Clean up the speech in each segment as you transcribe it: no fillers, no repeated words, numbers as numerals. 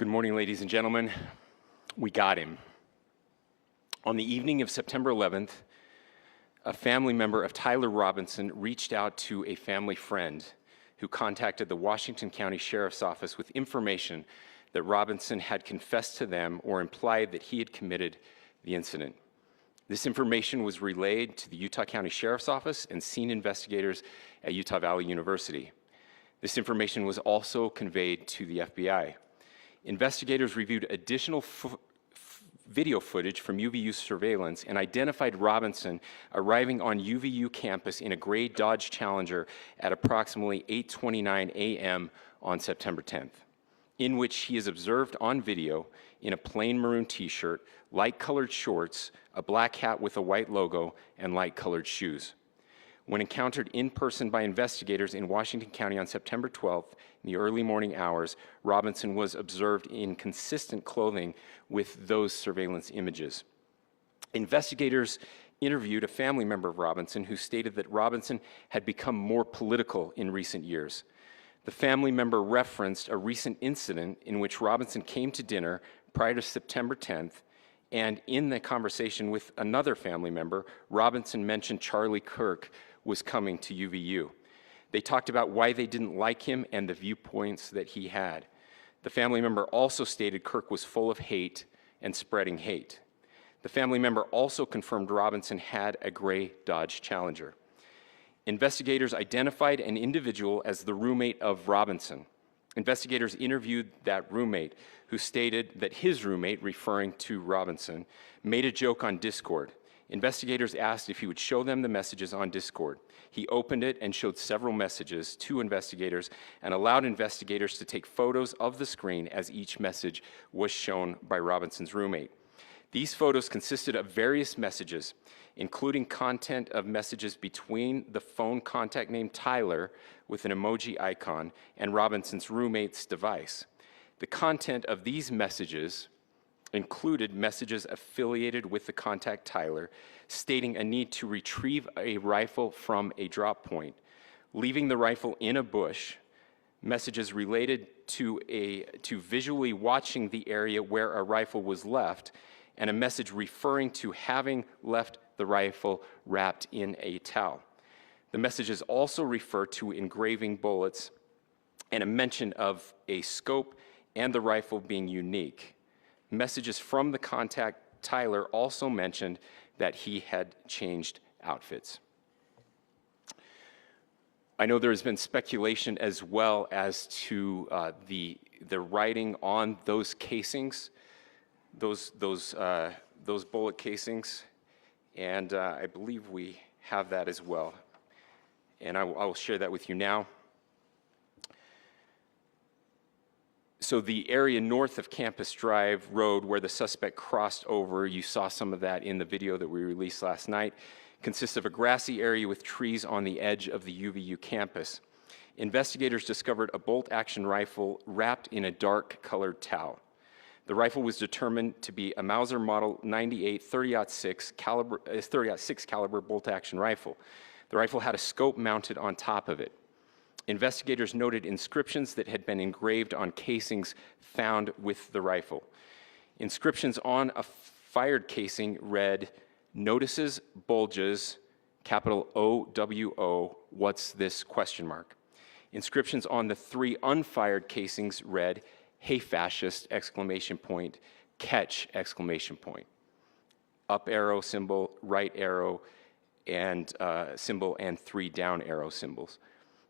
Good morning, ladies and gentlemen. We got him. On the evening of September 11th, a family member of Tyler Robinson reached out to a family friend who contacted the Washington County Sheriff's Office with information that Robinson had confessed to them or implied that he had committed the incident. This information was relayed to the Utah County Sheriff's Office and scene investigators at Utah Valley University. This information was also conveyed to the FBI. Investigators reviewed additional video footage from UVU surveillance and identified Robinson arriving on UVU campus in a gray Dodge Challenger at approximately 8:29 a.m. on September 10th, in which he is observed on video in a plain maroon t-shirt, light-colored shorts, a black hat with a white logo, and light-colored shoes. When encountered in person by investigators in Washington County on September 12th, in the early morning hours, Robinson was observed in consistent clothing with those surveillance images. Investigators interviewed a family member of Robinson who stated that Robinson had become more political in recent years. The family member referenced a recent incident in which Robinson came to dinner prior to September 10th, and in the conversation with another family member, Robinson mentioned Charlie Kirk was coming to UVU. They talked about why they didn't like him and the viewpoints that he had. The family member also stated Kirk was full of hate and spreading hate. The family member also confirmed Robinson had a gray Dodge Challenger. Investigators identified an individual as the roommate of Robinson. Investigators interviewed that roommate, who stated that his roommate, referring to Robinson, made a joke on Discord. Investigators asked if he would show them the messages on Discord. He opened it and showed several messages to investigators and allowed investigators to take photos of the screen as each message was shown by Robinson's roommate. These photos consisted of various messages, including content of messages between the phone contact named Tyler with an emoji icon and Robinson's roommate's device. The content of these messages included messages affiliated with the contact Tyler, stating a need to retrieve a rifle from a drop point, leaving the rifle in a bush, messages related to visually watching the area where a rifle was left, and a message referring to having left the rifle wrapped in a towel. The messages also refer to engraving bullets and a mention of a scope and the rifle being unique. Messages from the contact Tyler also mentioned that he had changed outfits. I know there's been speculation as well as to the writing on those casings, those bullet casings, and I believe we have that as well. And I will share that with you now. So the area north of Campus Drive Road where the suspect crossed over, you saw some of that in the video that we released last night, consists of a grassy area with trees on the edge of the UVU campus. Investigators discovered a bolt-action rifle wrapped in a dark-colored towel. The rifle was determined to be a Mauser Model 98 30-06 caliber bolt-action rifle. The rifle had a scope mounted on top of it. Investigators noted inscriptions that had been engraved on casings found with the rifle. Inscriptions on a fired casing read, "Notices, bulges, capital O-W-O, what's this, question mark." Inscriptions on the 3 unfired casings read, "Hey fascist, exclamation point, catch, exclamation point." Up arrow symbol, right arrow and symbol, and 3 down arrow symbols.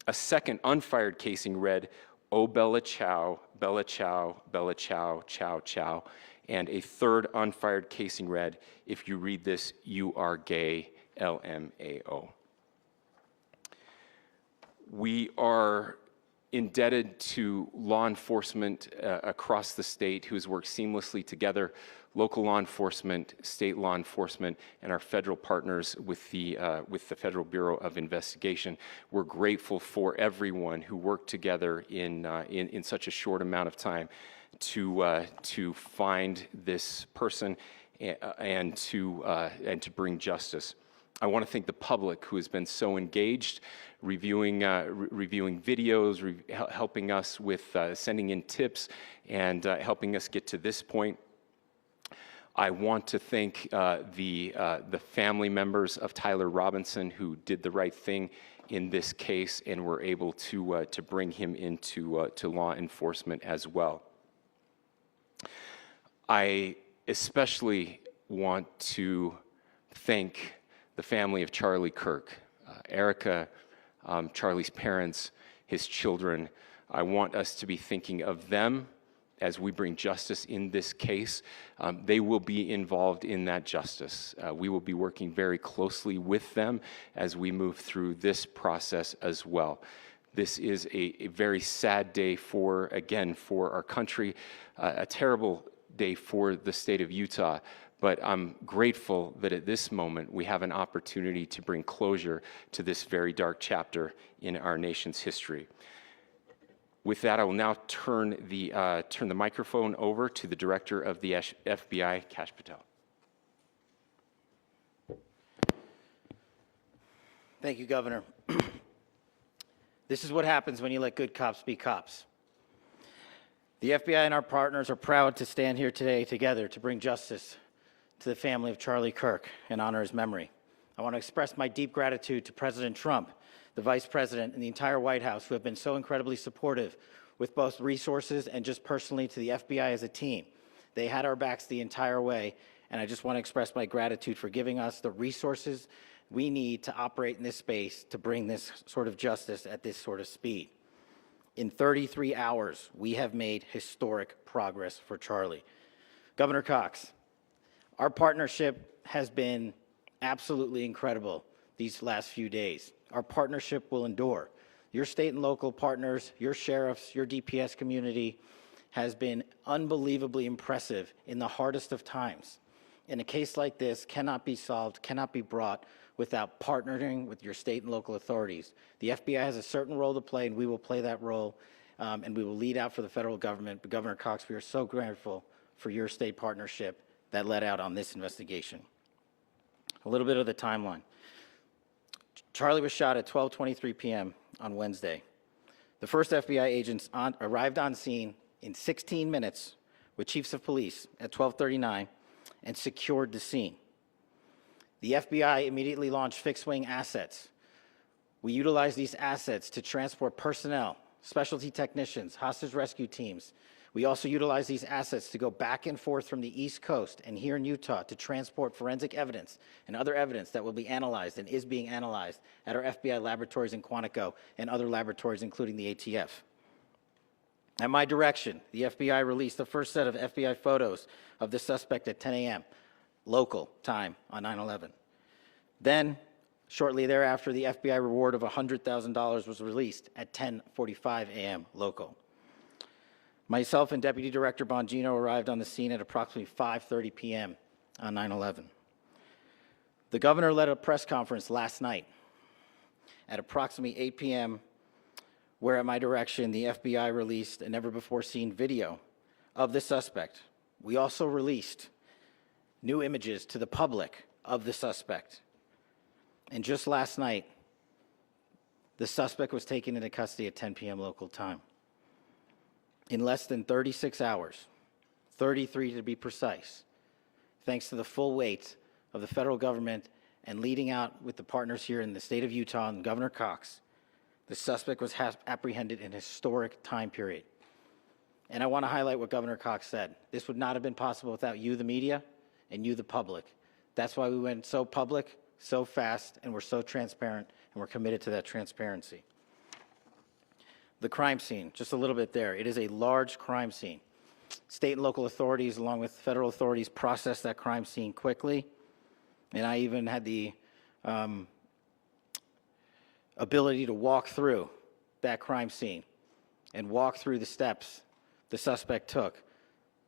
A second unfired casing read, "Oh Bella Chow, Bella Chow, Bella Chow, Chow Chow," and a third unfired casing read, "If you read this, you are gay, LMAO." We are indebted to law enforcement across the state who has worked seamlessly together, local law enforcement, state law enforcement, and our federal partners with the Federal Bureau of Investigation. We're grateful for everyone who worked together in such a short amount of time to find this person and to bring justice. I want to thank the public who has been so engaged, reviewing videos, helping us with sending in tips, and helping us get to this point. I want to thank the family members of Tyler Robinson who did the right thing in this case and were able to bring him into to law enforcement as well. I especially want to thank the family of Charlie Kirk, Erica, Charlie's parents, his children. I want us to be thinking of them as we bring justice in this case. They will be involved in that justice. We will be working very closely with them as we move through this process as well. This is a very sad day for our country, a terrible day for the state of Utah, but I'm grateful that at this moment we have an opportunity to bring closure to this very dark chapter in our nation's history. With that, I will now turn the microphone over to the Director of the FBI, Kash Patel. Thank you, Governor. This is what happens when you let good cops be cops. The FBI and our partners are proud to stand here today together to bring justice to the family of Charlie Kirk and honor his memory. I want to express my deep gratitude to President Trump, the Vice President, and the entire White House who have been so incredibly supportive with both resources and just personally to the FBI as a team. They had our backs the entire way, and I just want to express my gratitude for giving us the resources we need to operate in this space to bring this sort of justice at this sort of speed. In 33 hours, we have made historic progress for Charlie. Governor Cox, our partnership has been absolutely incredible these last few days. Our partnership will endure. Your state and local partners, your sheriffs, your DPS community has been unbelievably impressive in the hardest of times. And a case like this cannot be solved, cannot be brought without partnering with your state and local authorities. The FBI has a certain role to play, and we will play that role, and we will lead out for the federal government. But Governor Cox, we are so grateful for your state partnership that led out on this investigation. A little bit of the timeline. Charlie was shot at 12:23 p.m. on Wednesday. The first FBI agents arrived on scene in 16 minutes with chiefs of police at 12:39 and secured the scene. The FBI immediately launched fixed-wing assets. We utilized these assets to transport personnel, specialty technicians, hostage rescue teams. We also utilized these assets to go back and forth from the East Coast and here in Utah to transport forensic evidence and other evidence that will be analyzed and is being analyzed at our FBI laboratories in Quantico and other laboratories, including the ATF. At my direction, the FBI released the first set of FBI photos of the suspect at 10 a.m. local time on 9/11. Then, shortly thereafter, the FBI reward of $100,000 was released at 10:45 a.m. local. Myself and Deputy Director Bongino arrived on the scene at approximately 5:30 p.m. on 9/11. The governor led a press conference last night at approximately 8 p.m., where at my direction, the FBI released a never-before-seen video of the suspect. We also released new images to the public of the suspect. And just last night, the suspect was taken into custody at 10 p.m. local time. In less than 36 hours, 33 to be precise, thanks to the full weight of the federal government and leading out with the partners here in the state of Utah and Governor Cox, the suspect was apprehended in a historic time period. And I want to highlight what Governor Cox said. This would not have been possible without you, the media, and you, the public. That's why we went so public, so fast, and we're so transparent, and we're committed to that transparency. The crime scene, just a little bit there. It is a large crime scene. State and local authorities, along with federal authorities, processed that crime scene quickly. And I even had the ability to walk through that crime scene and walk through the steps the suspect took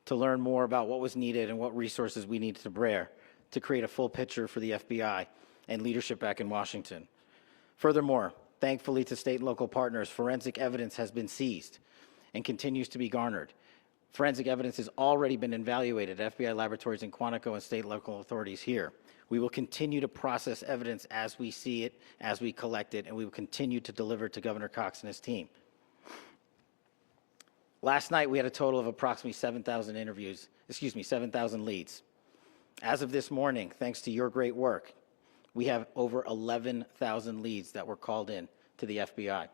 to learn more about what was needed and what resources we needed to bear to create a full picture for the FBI and leadership back in Washington. Furthermore, thankfully to state and local partners, forensic evidence has been seized and continues to be garnered. Forensic evidence has already been evaluated at FBI laboratories in Quantico and state and local authorities here. We will continue to process evidence as we see it, as we collect it, and we will continue to deliver it to Governor Cox and his team. Last night, we had a total of approximately 7,000 leads. As of this morning, thanks to your great work, we have over 11,000 leads that were called in to the FBI.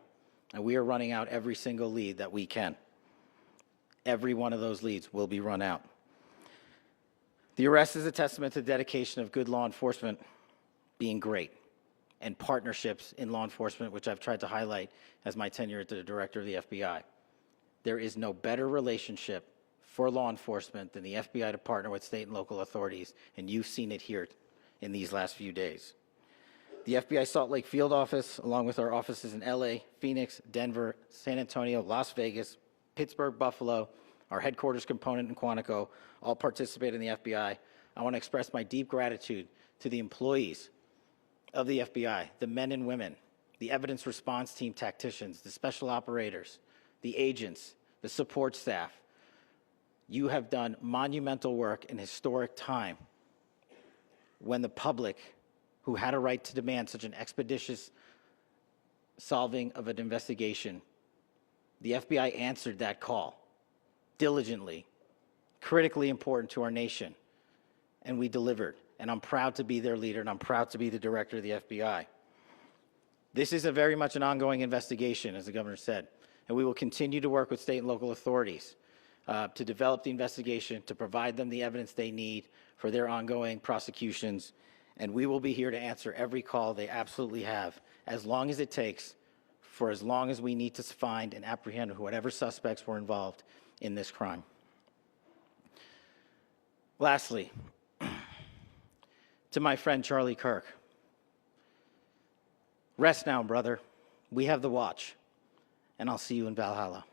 And we are running out every single lead that we can. Every one of those leads will be run out. The arrest is a testament to the dedication of good law enforcement being great, and partnerships in law enforcement, which I've tried to highlight as my tenure as the director of the FBI. There is no better relationship for law enforcement than the FBI to partner with state and local authorities, and you've seen it here in these last few days. The FBI Salt Lake Field Office, along with our offices in LA, Phoenix, Denver, San Antonio, Las Vegas, Pittsburgh, Buffalo, our headquarters component in Quantico, all participate in the FBI. I want to express my deep gratitude to the employees of the FBI, the men and women, the evidence response team tacticians, the special operators, the agents, the support staff. You have done monumental work in historic time when the public, who had a right to demand such an expeditious solving of an investigation, the FBI answered that call diligently, critically important to our nation, and we delivered. And I'm proud to be their leader, and I'm proud to be the director of the FBI. This is very much an ongoing investigation, as the governor said, and we will continue to work with state and local authorities to develop the investigation, to provide them the evidence they need for their ongoing prosecutions, and we will be here to answer every call they absolutely have, as long as it takes, for as long as we need to find and apprehend whatever suspects were involved in this crime. Lastly, to my friend Charlie Kirk, rest now, brother. We have the watch, and I'll see you in Valhalla.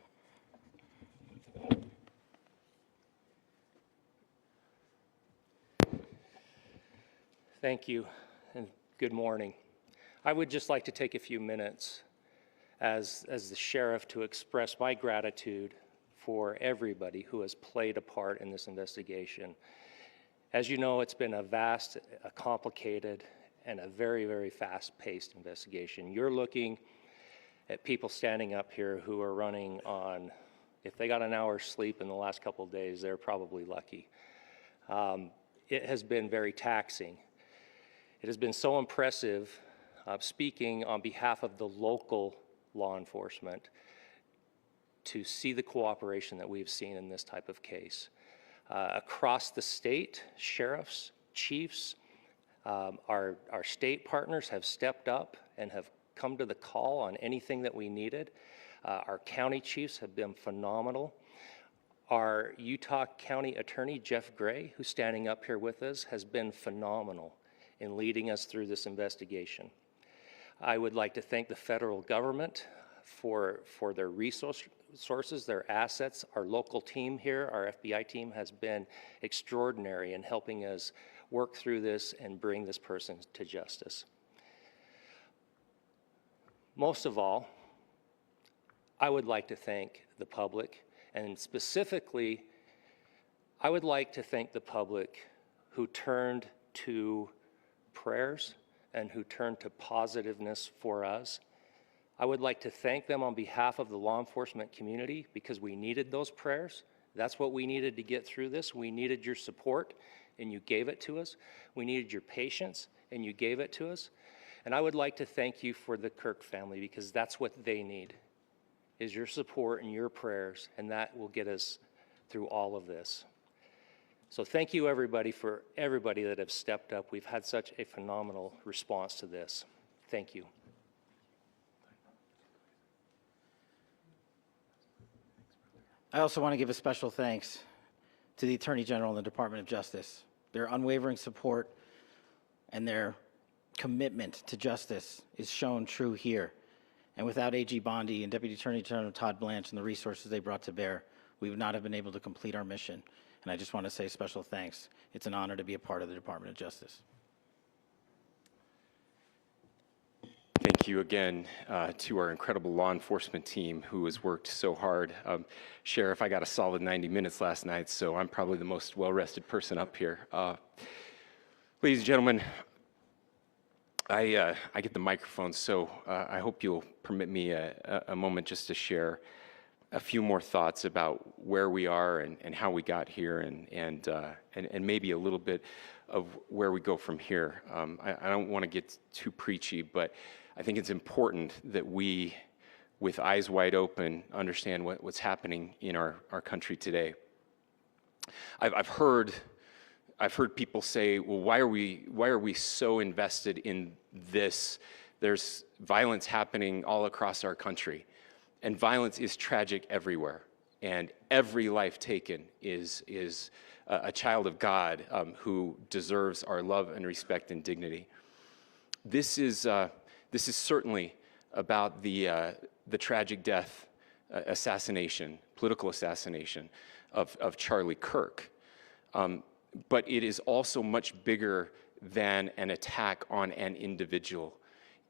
Thank you, and good morning. I would just like to take a few minutes as the sheriff to express my gratitude for everybody who has played a part in this investigation. As you know, it's been a vast, a complicated, and a very, very fast-paced investigation. You're looking at people standing up here who are running on, if they got an hour's sleep in the last couple of days, they're probably lucky. It has been very taxing. It has been so impressive, speaking on behalf of the local law enforcement, to see the cooperation that we've seen in this type of case. Across the state, sheriffs, chiefs, our state partners have stepped up and have come to the call on anything that we needed. Our county chiefs have been phenomenal. Our Utah County Attorney, Jeff Gray, who's standing up here with us, has been phenomenal in leading us through this investigation. I would like to thank the federal government for their resources, their assets. Our local team here, our FBI team, has been extraordinary in helping us work through this and bring this person to justice. Most of all, I would like to thank the public, and specifically, I would like to thank the public who turned to prayers and who turned to positiveness for us. I would like to thank them on behalf of the law enforcement community, because we needed those prayers. That's what we needed to get through this. We needed your support, and you gave it to us. We needed your patience, and you gave it to us. And I would like to thank you for the Kirk family, because that's what they need, is your support and your prayers, and that will get us through all of this. So thank you, everybody, for everybody that have stepped up. We've had such a phenomenal response to this. Thank you. I also want to give a special thanks to the Attorney General and the Department of Justice. Their unwavering support and their commitment to justice is shown true here. And without AG Bondi and Deputy Attorney General Todd Blanche and the resources they brought to bear, we would not have been able to complete our mission. And I just want to say special thanks. It's an honor to be a part of the Department of Justice. Thank you again to our incredible law enforcement team who has worked so hard. Sheriff, I got a solid 90 minutes last night, so I'm probably the most well-rested person up here. Ladies and gentlemen, I get the microphone, so I hope you'll permit me a moment just to share a few more thoughts about where we are and how we got here, and maybe a little bit of where we go from here. I don't want to get too preachy, but I think it's important that we, with eyes wide open, understand what's happening in our country today. I've heard people say, well, why are we so invested in this? There's violence happening all across our country, and violence is tragic everywhere, and every life taken is a child of God who deserves our love and respect and dignity. This is certainly about the tragic death, political assassination of Charlie Kirk. But it is also much bigger than an attack on an individual.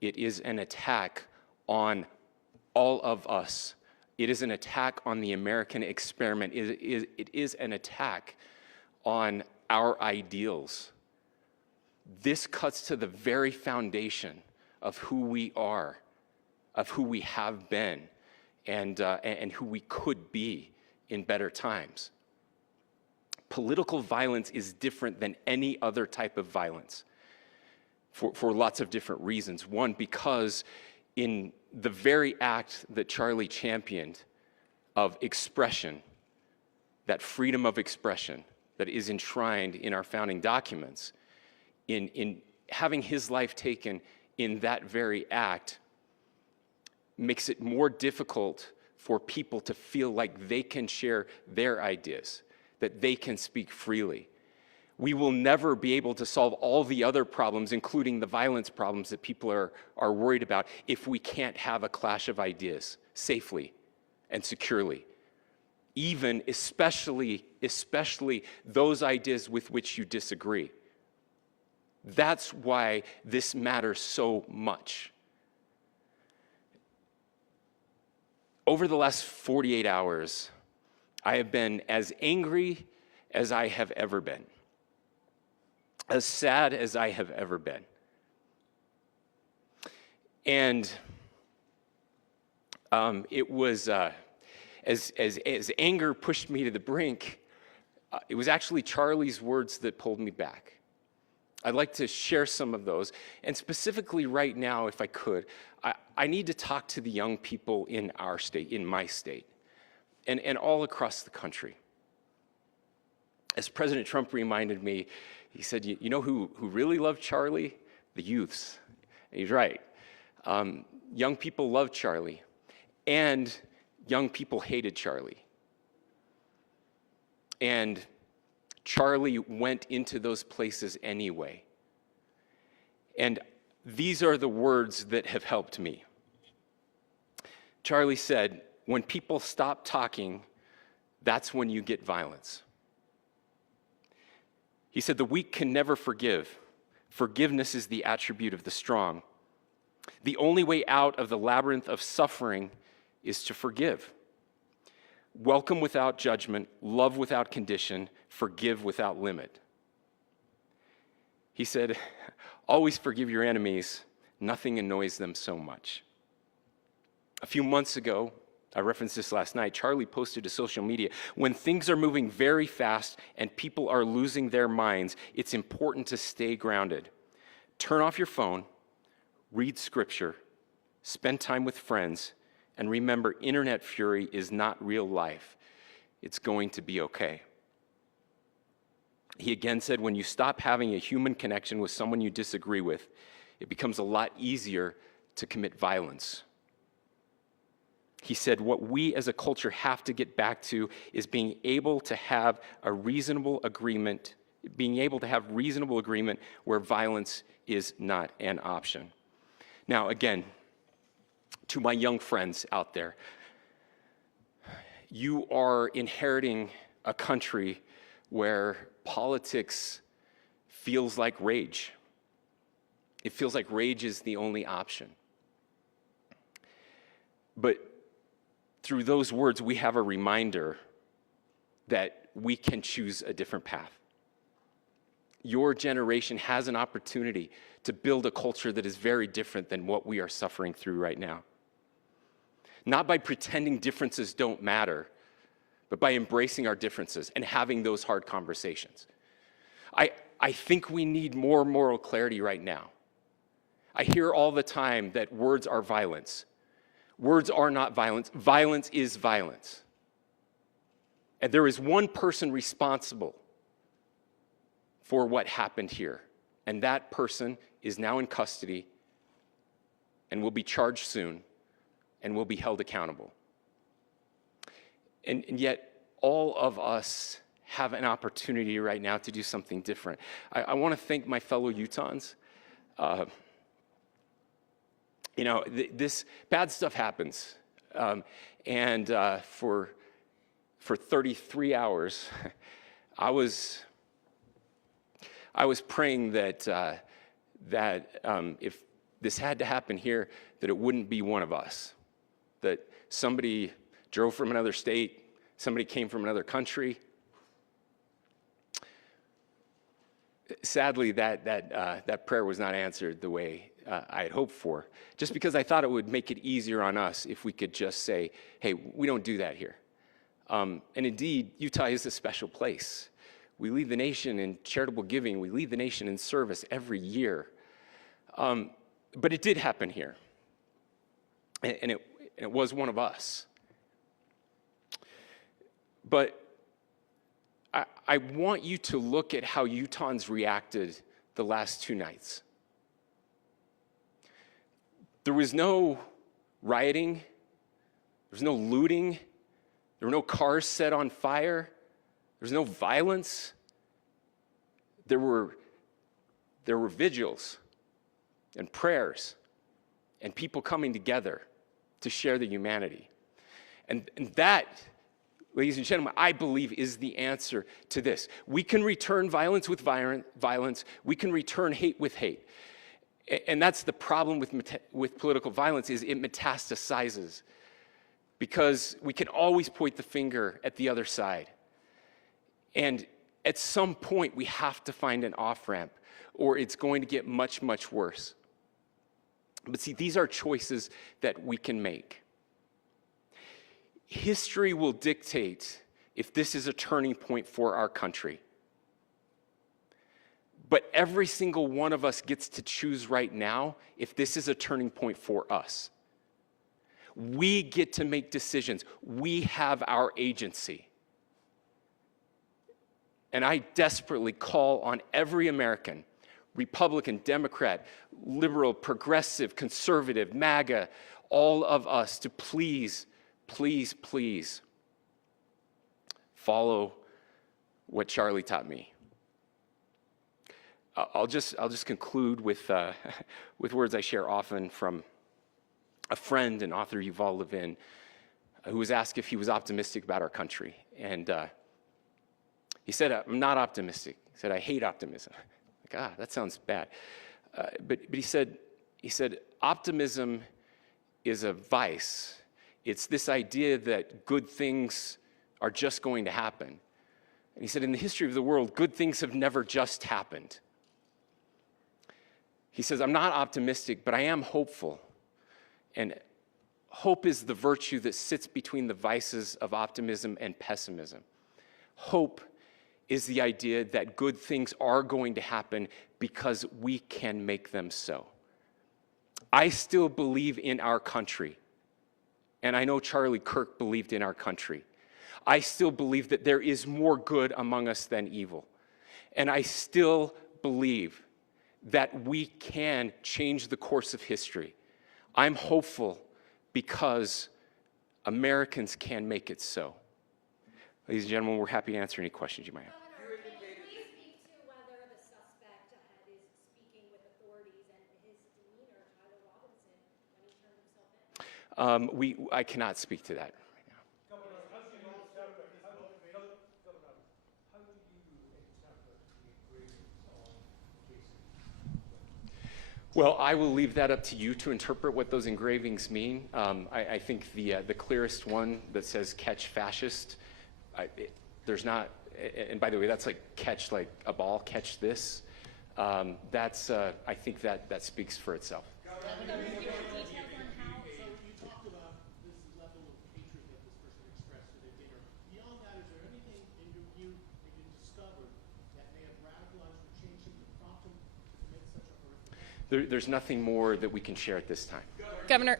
It is an attack on all of us. It is an attack on the American experiment. It is an attack on our ideals. This cuts to the very foundation of who we are, of who we have been, and who we could be in better times. Political violence is different than any other type of violence for lots of different reasons. One, because in the very act that Charlie championed of expression, that freedom of expression that is enshrined in our founding documents, in having his life taken in that very act, makes it more difficult for people to feel like they can share their ideas, that they can speak freely. We will never be able to solve all the other problems, including the violence problems that people are worried about, if we can't have a clash of ideas safely and securely. Especially those ideas with which you disagree. That's why this matters so much. Over the last 48 hours, I have been as angry as I have ever been, as sad as I have ever been. And it was, as anger pushed me to the brink, it was actually Charlie's words that pulled me back. I'd like to share some of those. And specifically right now, if I could, I need to talk to the young people in our state, in my state, and all across the country. As President Trump reminded me, he said, you know who really loved Charlie? The youths. And he's right. Young people loved Charlie, and young people hated Charlie. And Charlie went into those places anyway. And these are the words that have helped me. Charlie said, when people stop talking, that's when you get violence. He said, the weak can never forgive. Forgiveness is the attribute of the strong. The only way out of the labyrinth of suffering is to forgive. Welcome without judgment, love without condition, forgive without limit. He said, always forgive your enemies. Nothing annoys them so much. A few months ago, I referenced this last night, Charlie posted to social media, when things are moving very fast and people are losing their minds, it's important to stay grounded. Turn off your phone, read scripture, spend time with friends, and remember, internet fury is not real life. It's going to be okay. He again said, when you stop having a human connection with someone you disagree with, it becomes a lot easier to commit violence. He said, what we as a culture have to get back to is being able to have a reasonable agreement, where violence is not an option. Now, again, to my young friends out there, you are inheriting a country where politics feels like rage. It feels like rage is the only option. But through those words, we have a reminder that we can choose a different path. Your generation has an opportunity to build a culture that is very different than what we are suffering through right now. Not by pretending differences don't matter, but by embracing our differences and having those hard conversations. I think we need more moral clarity right now. I hear all the time that words are violence. Words are not violence. Violence is violence. And there is one person responsible for what happened here. And that person is now in custody and will be charged soon and will be held accountable. And yet, all of us have an opportunity right now to do something different. I want to thank my fellow Utahns. This bad stuff happens. For 33 hours, I was praying that if this had to happen here, that it wouldn't be one of us. That somebody drove from another state, somebody came from another country. Sadly, that prayer was not answered the way I had hoped for, just because I thought it would make it easier on us if we could just say, hey, we don't do that here. And indeed, Utah is a special place. We lead the nation in charitable giving. We lead the nation in service every year. But it did happen here. And it was one of us. But I want you to look at how Utahns reacted the last 2 nights. There was no rioting. There was no looting. There were no cars set on fire. There was no violence. There were vigils and prayers and people coming together to share the humanity. And that, ladies and gentlemen, I believe is the answer to this. We can return violence with violence. We can return hate with hate. And that's the problem with political violence, is it metastasizes. Because we can always point the finger at the other side. And at some point, we have to find an off-ramp, or it's going to get much, much worse. But see, these are choices that we can make. History will dictate if this is a turning point for our country. But every single one of us gets to choose right now if this is a turning point for us. We get to make decisions. We have our agency. And I desperately call on every American, Republican, Democrat, liberal, progressive, conservative, MAGA, all of us to please, please, please follow what Charlie taught me. I'll just conclude with words I share often from a friend and author, Yuval Levin, who was asked if he was optimistic about our country. And he said, I'm not optimistic. He said, I hate optimism. Like, that sounds bad. But he said, optimism is a vice. It's this idea that good things are just going to happen. And he said, in the history of the world, good things have never just happened. He says, I'm not optimistic, but I am hopeful. And hope is the virtue that sits between the vices of optimism and pessimism. Hope is the idea that good things are going to happen because we can make them so. I still believe in our country. And I know Charlie Kirk believed in our country. I still believe that there is more good among us than evil. And I still believe that we can change the course of history. I'm hopeful because Americans can make it so. Ladies and gentlemen, we're happy to answer any questions you might have. Governor, can you please speak to whether the suspect is speaking with authorities and his demeanor, Tyler Robinson, when he turned himself in? I cannot speak to that right now. Governor, how do you interpret the engravings on Casey? Well, I will leave that up to you to interpret what those engravings mean. I think the clearest one that says "Catch Fascist," there's not and by the way, that's like catch like a ball, catch this. That's, I think that speaks for itself. So you talked about this level of hatred that this person expressed to the dinner. Beyond that, is there anything in your view that you discovered that may have radicalized or changed him to prompt him to commit such a horrific act? There's nothing more that we can share at this time. Governor.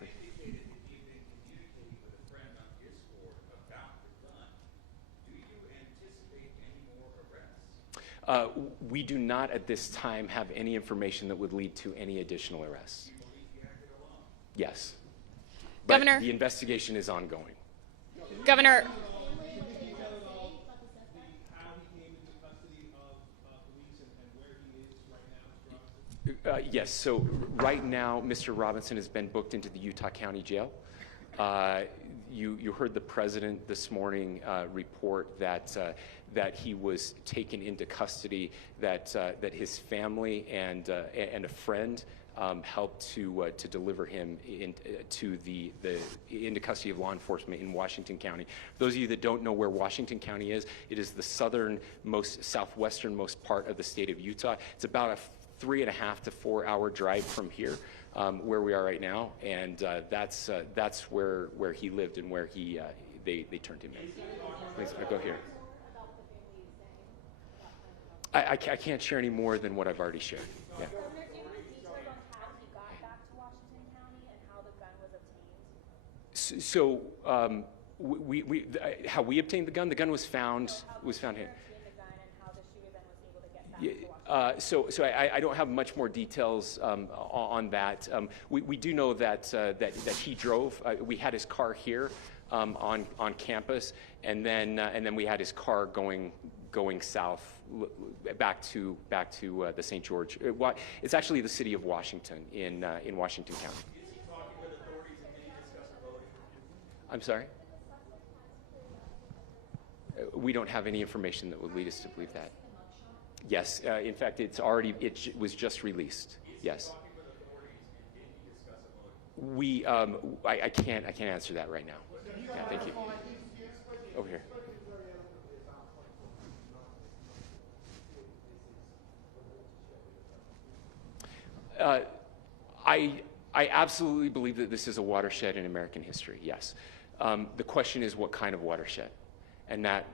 We do not at this time have any information that would lead to any additional arrests. Yes. But Governor. the investigation is ongoing. Governor. How he came into custody of police and where he is right now, Mr. Robinson? Yes, so right now, Mr. Robinson has been booked into the Utah County Jail. You heard the president this morning report that he was taken into custody, that his family and a friend helped to deliver him into custody of law enforcement in Washington County. For those of you that don't know where Washington County is, it is the southwesternmost part of the state of Utah. It's about a 3.5 to 4 hour drive from here, where we are right now, and that's where he lived and where they turned him in. Thanks. Go here. I can't share any more than what I've already shared. Yeah. Governor, do you have details on how he got back to Washington County and how the gun was obtained? So how we obtained the gun was found here. The gun and how the shooter then was able to get back to Washington. So I don't have much more details on that. We do know that he drove. We had his car here on campus, and then we had his car going south back to the St. George. It's actually the city of Washington in Washington County. Is he talking with authorities and did he discuss a motive? I'm sorry? We don't have any information that would lead us to believe that. Yes, in fact, it was just released. Yes. I can't answer that right now. Yeah, thank you. Over here. I absolutely believe that this is a watershed in American history, yes. The question is what kind of watershed? And that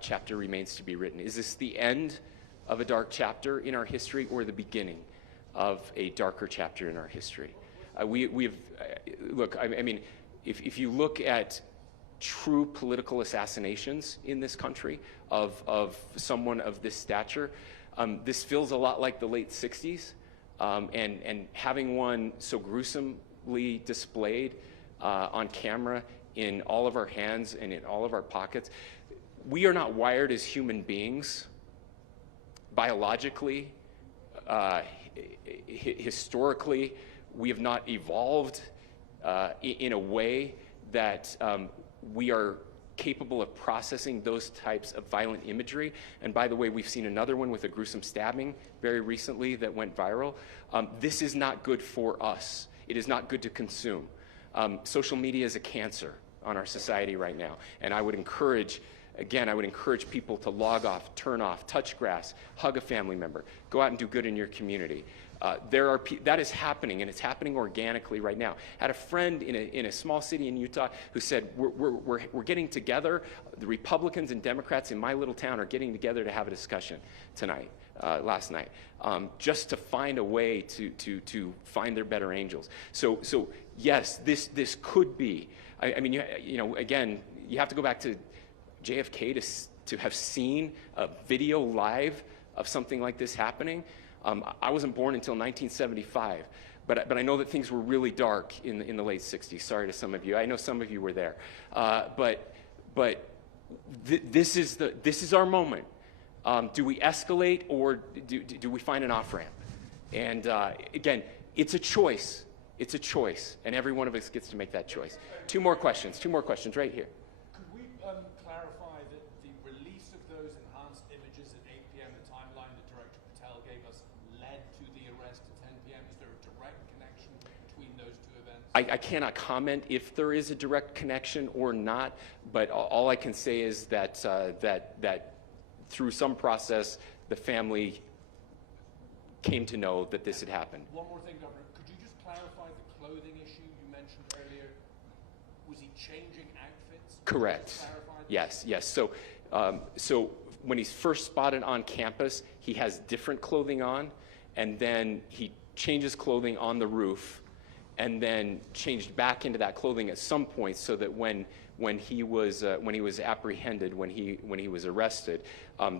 chapter remains to be written. Is this the end of a dark chapter in our history or the beginning of a darker chapter in our history? Look, I mean, if you look at true political assassinations in this country of someone of this stature, this feels a lot like the late 60s. And having one so gruesomely displayed on camera in all of our hands and in all of our pockets, we are not wired as human beings biologically, historically. We have not evolved in a way that we are capable of processing those types of violent imagery. And by the way, we've seen another one with a gruesome stabbing very recently that went viral. This is not good for us. It is not good to consume. Social media is a cancer on our society right now. And I would encourage people to log off, turn off, touch grass, hug a family member, go out and do good in your community. That is happening, and it's happening organically right now. I had a friend in a small city in Utah who said, we're getting together, the Republicans and Democrats in my little town are getting together to have a discussion last night, just to find a way to find their better angels. So yes, this could be, I mean, again, you have to go back to JFK to have seen a video live of something like this happening. I wasn't born until 1975, but I know that things were really dark in the late 60s. Sorry to some of you. I know some of you were there. This is our moment. Do we escalate or do we find an off-ramp? And again, it's a choice. It's a choice, and every one of us gets to make that choice. Two more questions right here. Could we clarify that the release of those enhanced images at 8 p.m., the timeline that Director Patel gave us, led to the arrest at 10 p.m.? Is there a direct connection between those two events? I cannot comment if there is a direct connection or not, but all I can say is that through some process, the family came to know that this had happened. One more thing, Governor. Could you just clarify the clothing issue you mentioned earlier? Was he changing outfits? Correct. Clarify that? Yes, yes. So when he's first spotted on campus, he has different clothing on, and then he changes clothing on the roof, and then changed back into that clothing at some point, so that when he was apprehended, when he was arrested,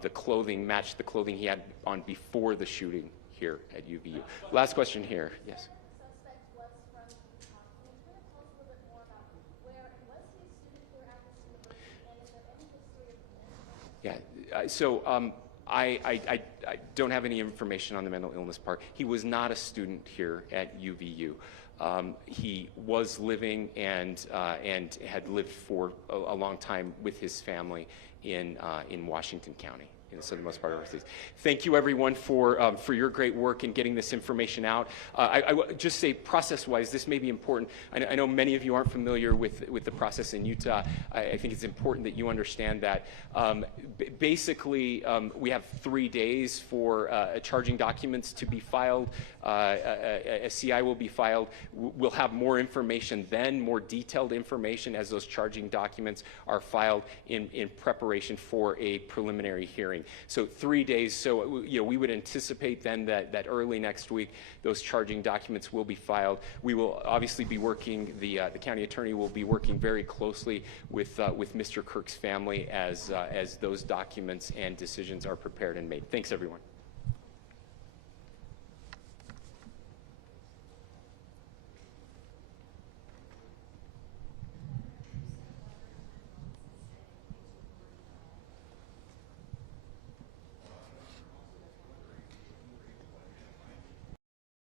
the clothing matched the clothing he had on before the shooting here at UVU. Last question here. Yes. Suspect was from Utah. Can you kind of tell us a little bit more about where, was he a student here at this university, and is there any history of mental? Yeah. So I don't have any information on the mental illness part. He was not a student here at UVU. He was living and had lived for a long time with his family in Washington County, in the southernmost part of our state. Thank you, everyone, for your great work in getting this information out. I would just say, process-wise, this may be important. I know many of you aren't familiar with the process in Utah. I think it's important that you understand that. Basically, we have 3 days for charging documents to be filed. A CI will be filed. We'll have more information then, more detailed information as those charging documents are filed in preparation for a preliminary hearing. So 3 days. So we would anticipate then that early next week those charging documents will be filed. We will obviously be working. The county attorney will be working very closely with Mr. Kirk's family as those documents and decisions are prepared and made. Thanks, everyone.